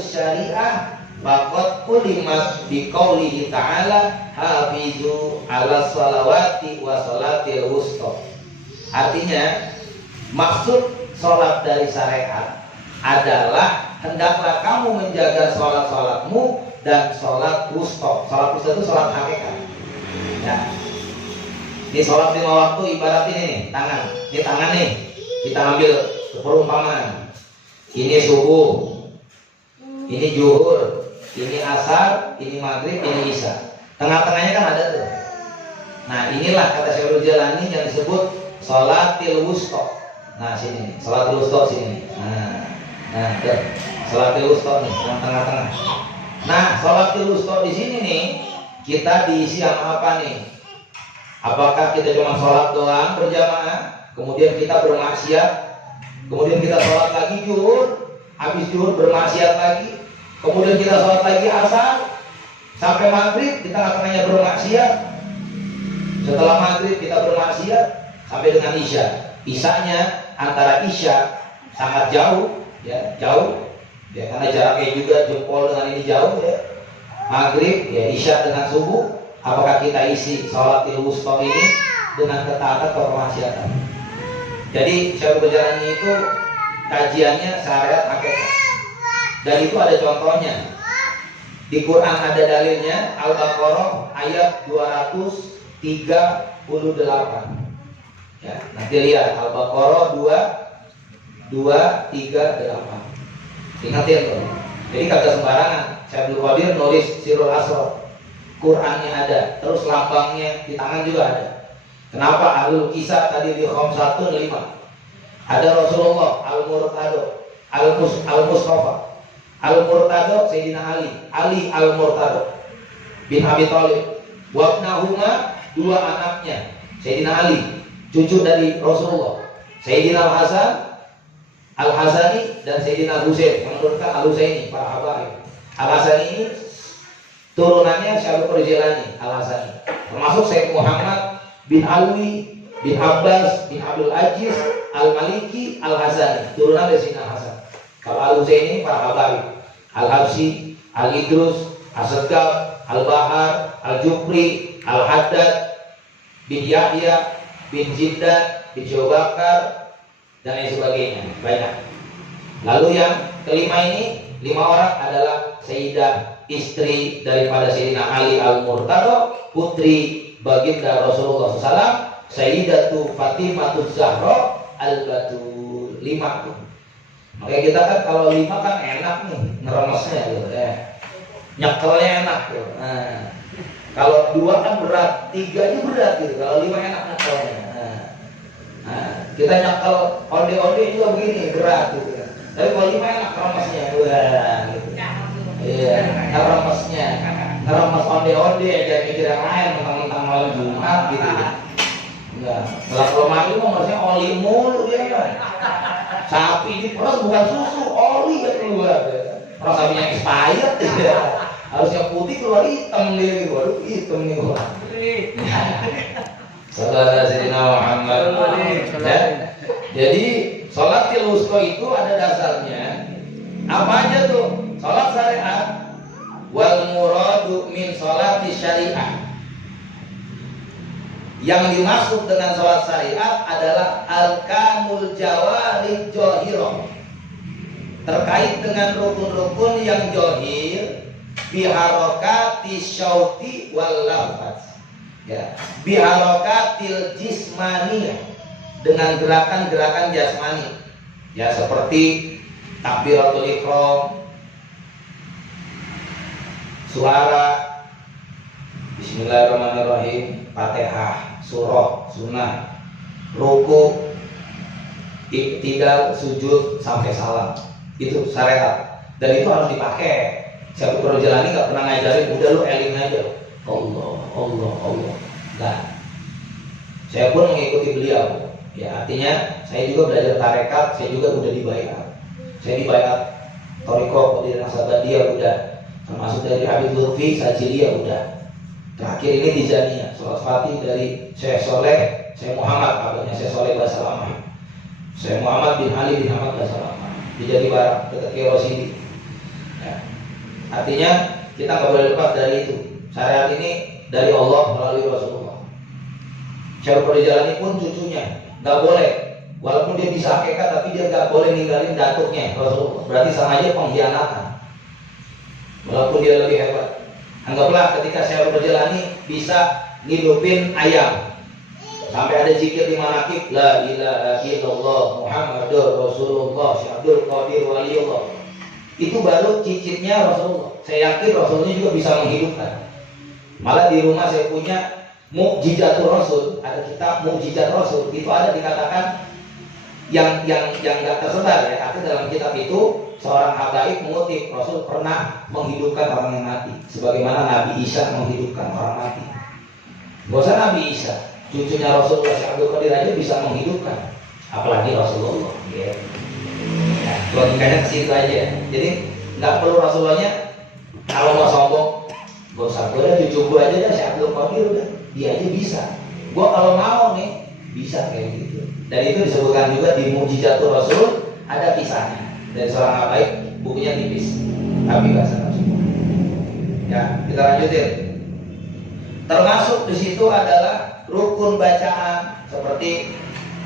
hafizus syariah faqad ulimat biqaulihi ta'ala hafizu 'alas shalawati wa shalatil wusta. Artinya maksud sholat dari syariat adalah hendaklah kamu menjaga sholat-sholatmu dan sholat wusta. Sholat wusta itu sholat hakikat. Ya. Ini sholat 5 waktu ibarat ini nih, tangan. Ini tangan nih, kita ambil perumpamaan. Ini subuh, ini zuhur, ini asar, ini maghrib, ini isya. Tengah-tengahnya kan ada tuh. Nah inilah kata Syekhul Jalani yang disebut sholatil wusta. Nah sini, sholatil wusta sini. Nah, sholatil wusta nih, yang tengah-tengah. Nah sholatil wusta di sini nih, kita diisi sama apa nih? Apakah kita cuma sholat doang berjamaah, kemudian kita bermaksiat, kemudian kita sholat lagi zuhur, habis zuhur bermaksiat lagi, kemudian kita sholat lagi asar sampai maghrib, kita tengah-tengahnya bermaksiat, setelah maghrib kita bermaksiat sampai dengan isya. Isyanya antara isya sangat jauh, ya jauh, ya karena jaraknya juga jempol dengan ini jauh ya. Maghrib ya isya dengan subuh. Apakah kita isi sholatil wusta ini dengan ketaatan atau kemaksiatan? Jadi Syekhul Jalani itu kajiannya syariat hakikat. Dan itu ada contohnya. Di Quran ada dalilnya, Al-Baqarah ayat 238. Ya, nanti lihat Al-Baqarah 238. Ingatin tuh. Jadi kagak sembarangan. Syaikhul Qadir nulis Sirrul Asrar. Qurannya ada, terus lambangnya di tangan juga ada. Kenapa? Ahlul Kisah tadi di Khamsatun 5. Ada Rasulullah, Al-Murtado, Al-Mustafa. Al-Murtado Sayyidina Ali Al-Murtado bin Abi Thalib. Wabnahuma, 2 anaknya, Sayyidina Ali, cucu dari Rasulullah. Sayyidina Al-Hasan, Al-Hasani dan Sayyidina Husain. Yang menurutkan Al-Husaini, para habaib. Al-Hasani ini turunannya Syekhul Jalani Al-Hasani, termasuk Syekh Muhammad bin Alwi bin Abbas bin Abdul Aziz Al-Maliki Al-Hasani, turunan dari Sayyidina Hasan. Kalau Al-Husain ini para habaib, Al-Habsyi, Al-Idrus, As-Sagaf, Al-Bahar, Al-Jufri, Al-Haddad bin Yahya bin Zindan bin Jawabakar dan lain sebagainya, banyak. Lalu yang kelima ini, 5 orang adalah Sayyidah, istri daripada Sayyidina Ali Al-Murtado, putri baginda Rasulullah SAW, Sayyidatu Fatimatus Zahra Al-Batul. 5 tuh. Makanya kita kan kalau 5 kan enak nih ngeremesnya gitu ya. Nyekelnya enak tuh. Nah, kalau 2 kan berat, 3 aja berat gitu. Kalau 5 enak nyekelnya. Nah, kita nyekel onde-onde juga begini berat gitu ya. Tapi kalau 5 enak ngeremesnya. Wah, gitu. Iya, ngeremes onde-onde aja mikir yang lain, mentang-mentang malam Jumat gitu. Enggak, kalau malam mau maksudnya oli mulu dia kan. Sapi diperes bukan susu, oli ya keluar. Kalau sapinya expired ya. Harusnya putih keluar hitam dia gitu. Waduh, hitam nih gua. Saudara Sayyidina Muhammad. Ya. Jadi sholatil wusta itu ada dasarnya. Apa aja tuh? Salat syariat wal muradu min salati syariah. Yang dimaksud dengan salat syariat adalah arkanul jawarih jahirah, terkait dengan rukun-rukun yang jahir, biharokati syauti wal lafaz, ya, biharokatil jismaniyah, dengan gerakan-gerakan jasmani, ya, seperti takbiratul ihram, suara, Bismillahirrahmanirrahim, Fatihah, surah, sunnah, ruku, iktidal, sujud, sampai salam. Itu syariat. Dan itu harus dipakai. Syekhul Jalani gak pernah ngajarin, udah lu eling aja. Allah, Allah, Allah. Nah, saya pun mengikuti beliau. Ya, artinya saya juga belajar tarekat, saya juga udah dibayar. Saya dibayar Thariqah di Nasabandiyah udah, termasuk dari Habib Lutfi Sajiliyah udah. Terakhir ini di Janiyah, sholat Fatih dari Syekh Soleh, Syekh Muhammad, kabarnya Syekh Soleh Basalamah, Syekh Muhammad bin Ali bin Ahmad Basalamah di Jati Barat dekat Kirosidi. Ya. Artinya kita nggak boleh lepas dari itu. Syariat ini dari Allah melalui Rasulullah. Syarul Perjalanan pun cucunya nggak boleh. Walaupun dia bisa hakikat, tapi dia nggak boleh ninggalin datuknya Rasulullah. Berarti sama aja pengkhianatan. Walaupun dia lebih hebat. Anggaplah ketika Syarul Perjalanan bisa ngidupin ayam, sampai ada zikir di manakib, la ilaha illallah Muhammadur Rasulullah Syabdul Qadir Waliullah. Itu baru cicitnya Rasulullah. Saya yakin Rasulullah juga bisa menghidupkan. Malah di rumah saya punya Mukjizatul Rasul, ada kitab Mukjizat Rasul. Itu ada dikatakan yang nggak tersebar ya. Artinya dalam kitab itu seorang habaib mengutip Rasul pernah menghidupkan orang yang mati, sebagaimana Nabi Isa menghidupkan orang mati. Gak usah Nabi Isa, cucunya Rasulullah Syabdul Qadir aja bisa menghidupkan, apalagi Rasulullah. Ya. Nah, logikanya ke situ aja. Jadi nggak perlu Rasulullahnya kalau mau sombong, gak usah gue udah cucu gue aja dah Syabdul Qadir udah, dia aja bisa. Gue kalau mau nih bisa kayak gitu. Dan itu disebutkan juga di Mukjizatul Rasul, ada kisahnya dari seorang habaib, bukunya tipis tapi bahasa semua. Ya, kita lanjutin. Termasuk di situ adalah rukun bacaan seperti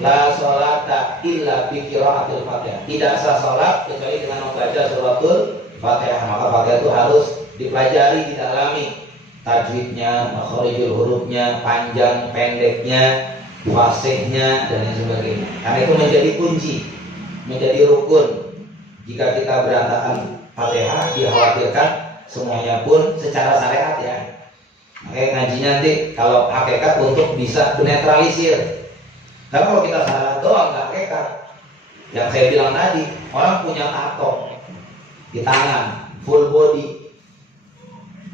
la sholata illa bi qiraatil Fatihah. Tidak sah salat kecuali dengan membaca suratul Fatihah. Maka Fatihah itu harus dipelajari, didalami tajwidnya, makharijul hurufnya, panjang pendeknya, fasihnya dan lain sebagainya. Karena itu menjadi kunci, menjadi rukun. Jika kita berantakan Fatihah, dikhawatirkan semuanya pun secara syariat ya. Makanya ngaji nanti kalau hakikat untuk bisa menetralisir. Karena kalau kita salah doang nggak hakikat. Yang saya bilang tadi, orang punya tato di tangan, full body,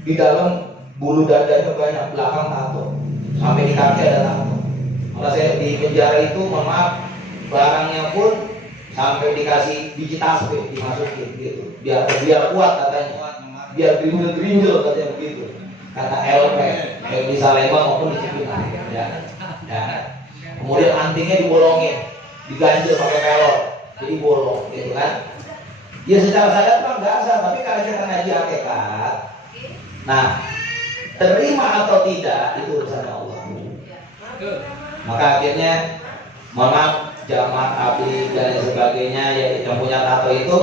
di dalam bulu dadanya banyak, belakang tato, sampai di kaki ada tato. Kalau saya di penjara itu, mohon maaf, barangnya pun sampai dikasih biji tasbih dimasukin gitu, biar kuat katanya, biar gerinjel katanya begitu. Kata LP, baik di Salemba maupun di Cipinang. Ya. Kemudian antingnya dibolongin, diganjel pakai pelor, jadi bolong, gitu kan? Ya secara sadar kan nggak sah, tapi kalau kita ngaji hakikat, nah terima atau tidak itu urusan Allah. Maka akhirnya, mohon maaf, jamaah abdi dan lain sebagainya yang punya tato itu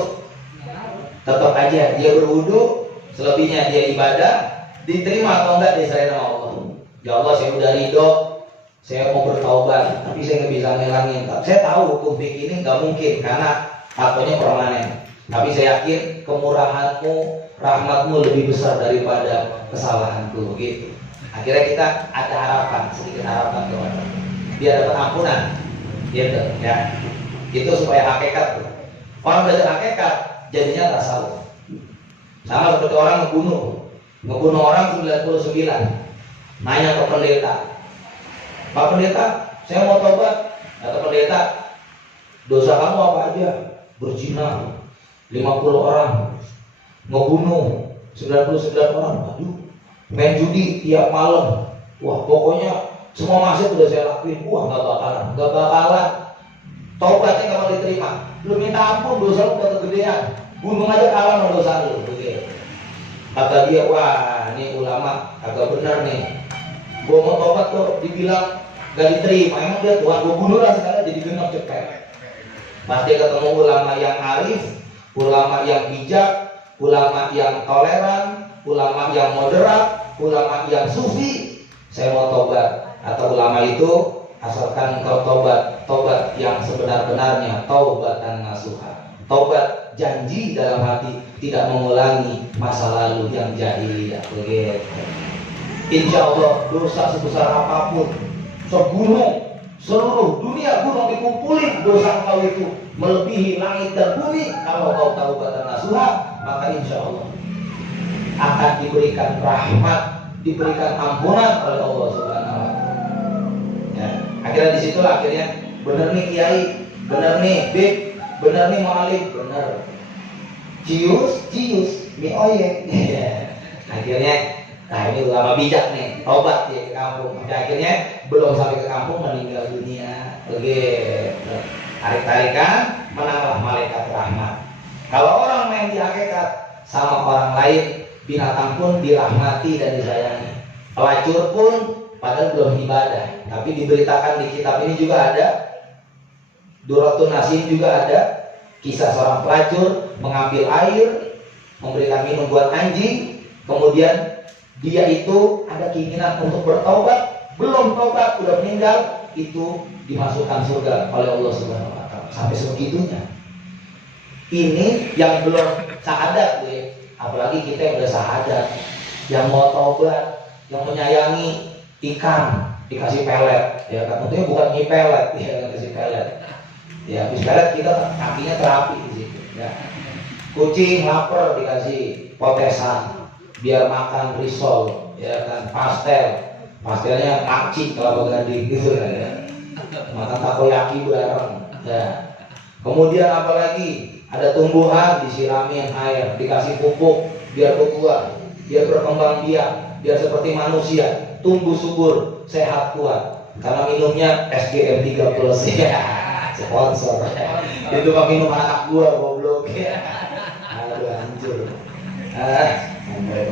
tetap aja dia berwudu, selebihnya dia ibadah, diterima atau enggak diserahin sama Allah. Ya Allah, saya udah ridho, saya mau bertaubat, tapi saya nggak bisa ngilangin. Saya tahu hukum fikih ini nggak mungkin karena tatonya permanen. Tapi saya yakin kemurahanmu, rahmatmu lebih besar daripada kesalahanku, gitu. Akhirnya kita ada harapan, sedikit harapan kepada biar dapat ampunan, gitu ya. Itu supaya hakikat tuh. Orang belajar hakikat jadinya tasawuf. Sama seperti orang ngebunuh orang 99. Nanya ke pendeta, Pak Pendeta, saya mau tobat. Kata pendeta, dosa kamu apa aja? Berzina 50 orang, ngebunuh 99 orang, aduh, main judi tiap malam, wah pokoknya semua maksiat udah saya lakuin, wah nggak bakalan, tobatnya nggak mau diterima, lu minta ampun, dosa lu udah kegedean, bunuh aja kalah sama dosa lu, begitu. Kata dia, wah ini ulama agak benar nih, gua mau tobat kok dibilang gak diterima, emang dia Tuhan gua bunuh lah sekarang jadi genap cepet. Pasti ketemu ulama yang arif, ulama yang bijak, ulama yang toleran, ulama yang moderat, ulama yang sufi. Saya mau tobat. Atau ulama itu asalkan engkau tobat yang sebenar-benarnya, taubatan nasuha, tobat janji dalam hati, tidak mengulangi masa lalu yang jahiliyah. Begitu. Insya Allah dosa sebesar apapun, segunung seluruh dunia gunung dikumpulin, dosa kau itu melebihi langit dan bumi. Kalau kau taubatan nasuha, maka insya Allah akan diberikan rahmat, diberikan ampunan oleh Allah Subhanahu wa Ta'ala. Ya, akhirnya disitulah akhirnya bener nih kiai, bener nih bib, bener nih mualim, bener. Cius, mi oyek. Akhirnya, nah ini ulama bijak nih, tobat dia ke kampung. Akhirnya belum sampai ke kampung meninggal dunia. Begitu. Tarik-tarikan, menanglah malaikat rahmat. Kalau orang main di hakikat, sama orang lain, binatang pun dirahmati dan disayangi. Pelacur pun padahal belum ibadah, tapi diberitakan di kitab ini juga ada, Duratun Nasim juga ada kisah seorang pelacur mengambil air, memberikan minum buat anjing, kemudian dia itu ada keinginan untuk bertobat, belum tobat udah meninggal, itu dimasukkan surga oleh Allah Subhanahu wa taala. Sampai segitunya. Ini yang belum syahadat, apalagi kita yang udah syahadat, yang mau tobat, yang menyayangi ikan dikasih pelet, ya kan? Tentunya bukan mie pelet, ya dikasih pelet. Ya habis pelet kita kakinya terapi di situ. Ya. Kucing lapar dikasih potesan, biar makan risol, ya kan? Pastelnya makcik kelapa gading gitu kan ya. Makan takoyaki bareng. Ya. Kemudian apalagi ada tumbuhan disiramin air, dikasih pupuk biar berbuah, biar berkembang biak, biar seperti manusia, tumbuh subur, sehat kuat. Karena minumnya SGM 3+ ya, sponsor. Itu mah minum anak gua goblok ya. Aduh hancur. Sampai